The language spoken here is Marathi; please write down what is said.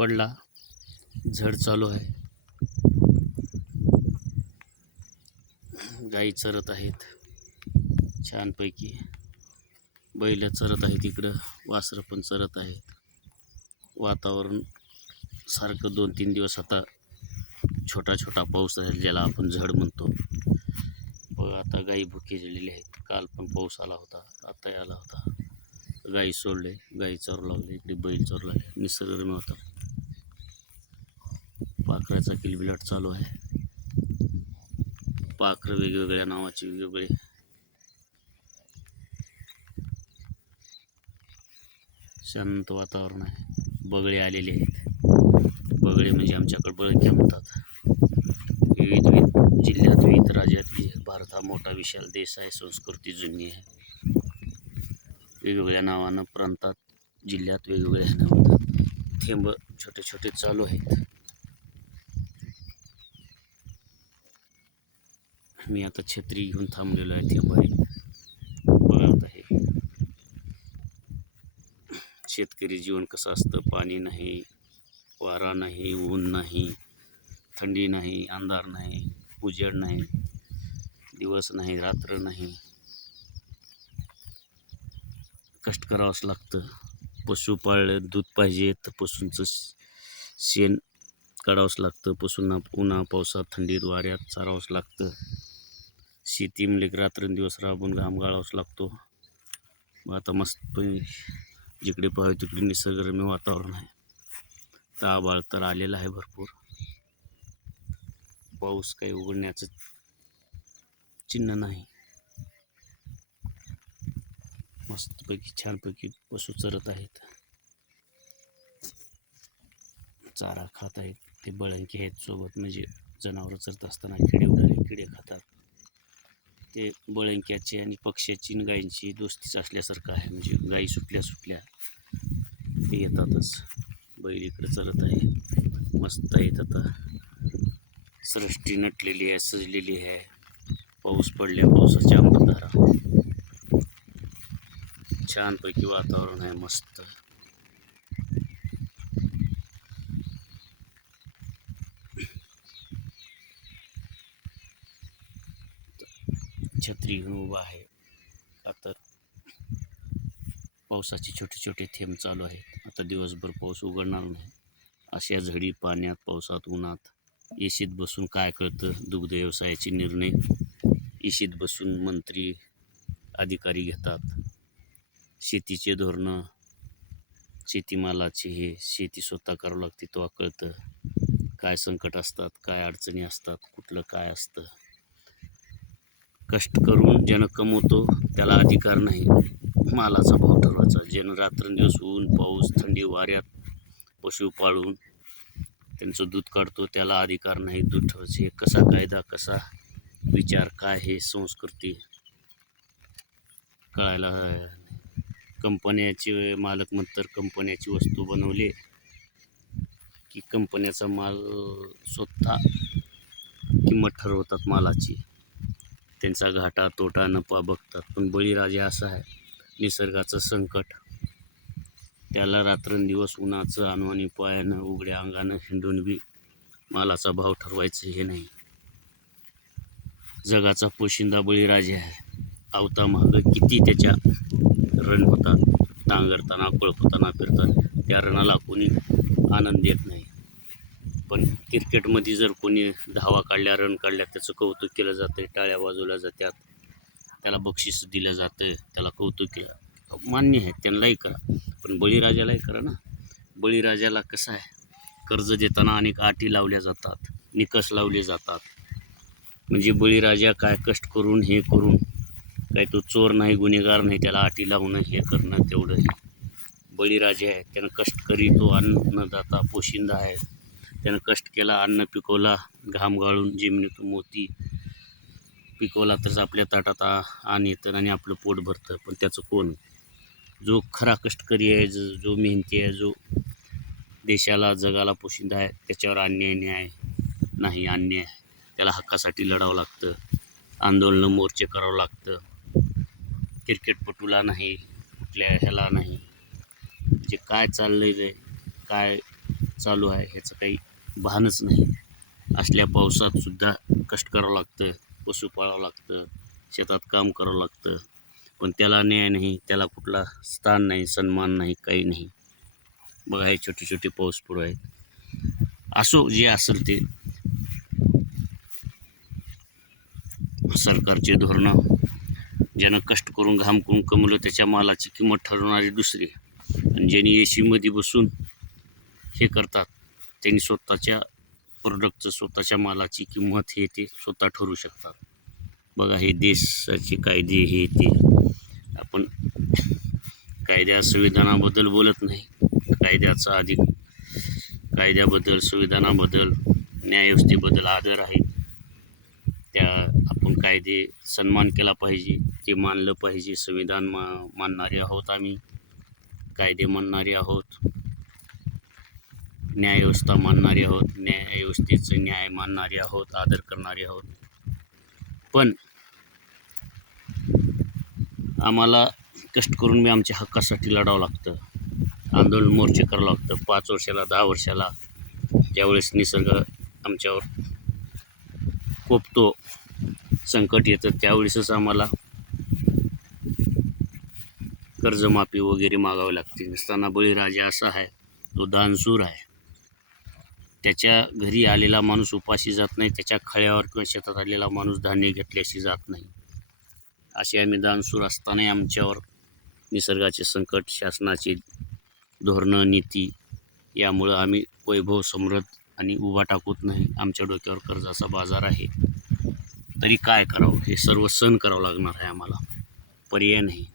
पडला, झड चालू आहे. गाई चरत आहेत छानपैकी. बैल चरत आहेत, इकडं वासरं पण चरत आहेत. वातावरण सारखं 2-3 दिवस आता छोटा छोटा पाऊस राहील, ज्याला आपण झड म्हणतो. आता गाई भुके झालेली आहेत. काल पण पाऊस आला होता, आता आला होता. गाई सोडले, गाई चरू लागले, इकडे बैल चरू लागले. निसर्गरम्य होता. पाखराचा किलबिलाट चालू आहे. पाखरं वेगवेगळ्या नावाची वेगवेगळे. शांत वातावरण आहे. बगळे आलेले आहेत. बगळे म्हणजे आमच्याकडे बळक्या म्हणतात. विविध जिल्ह्यात, विविध राज्यात. भारत हा मोठा विशाल देश आहे. संस्कृती जुनी आहे. वेगवेगळ्या नावानं प्रांतात, जिल्ह्यात वेगवेगळ्या नावानं थेंब छोटे छोटे चालू आहेत. मी आता छत्री घेऊन थांबलेलो आहे. थेंब बघत आहे. शेतकरी जीवन कसं असतं. पाणी नाही, वारा नाही, ऊन नाही, थंडी नाही, अंधार नाही, उजेड नाही, दिवस नाही, रात्र नाही. कष्ट करावंच लागतं. पशु पाळलं, दूध पाहिजे तर पशूंचं शेण काढावंच लागतं. पशूंना उन्हा पावसात, थंडीत, वाऱ्यात चारावंच लागतं. शेती म्हणजे रात्रंदिवस राबून घाम गाळावाच लागतो. मग आता मस्त जिकडे पाहावे तिकडे निसर्गरम्य वातावरण आहे. तर आभाळ तर आलेलं आहे भरपूर. पाऊस काही उघडण्याचं चिन्ह नाही. मस्तपैकी छानपैकी पशु चरत आहेत, चारा खात आहेत. ते बळंकी आहेत सोबत, म्हणजे जनावरं चरत असताना किडे उडाले, किडे खातात. ते बळंक्याची आणि पक्ष्याची आणि गायींची दोस्तीच असल्यासारखं आहे. म्हणजे गायी सुटल्या सुटल्या ते येतातच. बैल इकडे चरत आहे. मस्त आहेत. आता सृष्टी नटलेली आहे, सजलेली आहे. पाऊस पडल्या, पावसाच्या अंबरधारा. छानपैकी वातावरण आहे, मस्त. छत्री घेऊन उभा आहे. आता पावसाचे छोटे छोटे थेंब चालू आहेत. आता दिवसभर पाऊस उघडणार नाही. अशा झडी पाण्यात, पावसात, उन्हात एसीत बसून काय कळतं. दुग्ध व्यवसायाचे निर्णय एसीत बसून मंत्री अधिकारी घेतात. शेतीचे धोरणं, शेतीमालाचे हे शेती स्वतः करावं लागते तेव्हा कळतं. काय संकट असतात, काय अडचणी असतात, कुठलं काय असतं. कष्ट करून ज्यानं कमवतो त्याला अधिकार नाही मालाचा भाव ठरवायचा. ज्यानं रात्रंदिवस ऊन, पाऊस, थंडी, वाऱ्यात पशु पाळून त्यांचं दूध काढतो त्याला अधिकार नाही दूध ठेवायचे. कसा कायदा, कसा विचार, काय हे संस्कृती कळायला. कंपन्याचे मालक म्हणतात कंपन्याची वस्तू बनवली की कंपन्याचा माल स्वतः किंमत ठरवतात मालाची. त्यांचा घाटा, तोटा, नफा बघतात. पण बळीराजा असा आहे, निसर्गाचं संकट. त्याला रात्रंदिवस उन्हाचं अनवाणी पायानं, उघड्या अंगानं हिंडून बी मालाचा भाव ठरवायचं हे नाही. जगाचा पोशिंदा बळीराजा आहे. आवता महाग किती त्याच्या रण होतात. नांगरताना, पळपुताना, फिरतात. त्या रणाला कोणी आनंद देत नाही. पण क्रिकेटमध्ये जर कोणी धावा काढल्या, रन काढल्या, त्याचं कौतुक केलं जातं, टाळ्या वाजवल्या जातात, त्याला बक्षीस दिलं जातं, त्याला कौतुक केलं. मान्य आहे, त्यांनाही करा, पण बळीराजालाही करा ना. बळीराजाला कसं आहे, कर्ज देताना अनेक अटी लावल्या जातात, निकष लावले जातात. म्हणजे बळीराजा काय कष्ट करून हे करून काय तो चोर नाही, गुन्हेगार नाही, त्याला अटी लावणं हे करणं तेवढं. बळीराजा आहे, त्यानं कष्टकरी, तो अन्नदाता, पोशिंदा आहे. त्यानं कष्ट केला, अन्न पिकवला, घाम गाळून जमिनीतून मोती पिकवला तरच आपल्या ताटात अन्न येतं आणि आपलं पोट भरतं. पण त्याचं कोण? जो खरा कष्टकरी आहे, जो मेहनती आहे, जो देशाला, जगाला पोशिंदा आहे, त्याच्यावर अन्याय न्याय नाही. अन्याय त्याला हक्कासाठी लढावं लागतं, आंदोलनं, मोर्चे करावं लागतं. क्रिकेटपटूला नाही, कुठल्या ह्याला नाही. जे काय चाललंय, काय चालू आहे ह्याचं काही भानच नाही. असल्या पावसात सुद्धा कष्ट करावं लागतं, पशु पाळावं लागतं, शेतात काम करावं लागतं, पण त्याला न्याय नाही, त्याला कुठला स्थान नाही, सन्मान नाही, काही नाही. बघा हे छोटे छोटे पाऊस पुढं आहेत. असो जे असेल ते सरकारचे धोरणं, ज्यानं कष्ट करून घाम करून कमवलं त्याच्या मालाची किंमत ठरवणारी दुसरी, आणि ज्यांनी एसीमध्ये बसून हे करतात त्यांनी स्वतःच्या प्रोडक्टचं, स्वतःच्या मालाची किंमत हे ते स्वतः ठरवू शकतात. बघा हे देशाचे कायदे हे ते, आपण कायद्या संविधानाबद्दल बोलत नाही. कायद्याचा कायद्याबद्दल, संविधानाबद्दल, न्यायव्यवस्थेबद्दल आदर आहे. त्या आपण कायदे सन्मान केला पाहिजे, ते मानलं पाहिजे. संविधान मानणारे आहोत आम्ही, कायदे मानणारे आहोत, न्यायव्यवस्था मानणारे आहोत, न्यायव्यवस्थेचं न्याय मानणारे आहोत, आदर करणारे आहोत. पण आम्हाला कष्ट करून मी आमच्या हक्कासाठी लढावं लागतं, आंदोलन मोर्चे करावं लागतं. 5 वर्षाला 10 वर्षाला ज्यावेळेस निसर्ग आमच्यावर कोपतो, संकट येतं, त्यावेळेसच आम्हाला कर्जमाफी वगैरे मागावी लागते. नसताना बळीराजा असा आहे, तो दानशूर आहे. त्याच्या घरी आलेला माणूस उपाशी जात नाही, त्याच्या खळ्यावर किंवा शेतात आलेला माणूस धान्य घेतल्याशी जात नाही. असे आम्ही दानशूर असतानाही आमच्यावर निसर्गाचे संकट, शासनाची धोरणं, नीती, यामुळं आम्ही वैभव, समृद्ध आणि उभा टाकत नाही. आमच्या डोक्यावर कर्जाचा बाजार आहे. तरी काय करावं, हे सर्व सहन करावं लागणार आहे आम्हाला, पर्याय नाही.